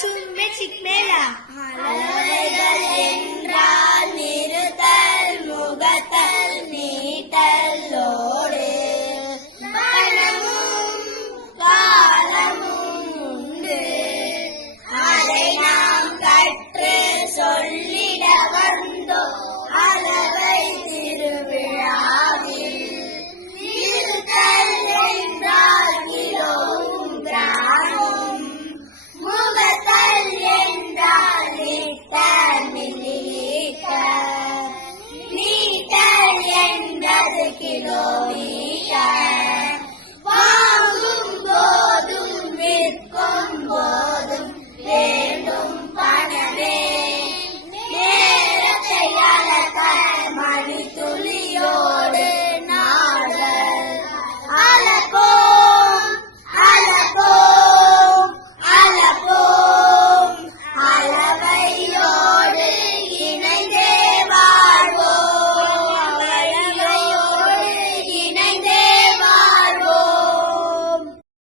Magic Mela. அளவைகள் என்றால் நிறுத்தல், முகத்தல், நீட்டல்லோடு மனமும் காலமும் உண்டு. அதை நாம் கற்று சொல்லிட வந்தோம் அளவை திருவிழாவில். இருத்தல் என்றால் கிலோவும் கிராமம், முகத்தல் என்றால் லிட்டர் மில்லிலீட்டர், மீட்டர் என்பது கிலோமீட்டர். வாங்கும் போதும் விற்கும் போதும் வேண்டும் பணமே. நேரத்தை அளக்க மணித்துளியோடு நாடல். அளப்போம் அளப்போம் அளப்போம் அளவையோ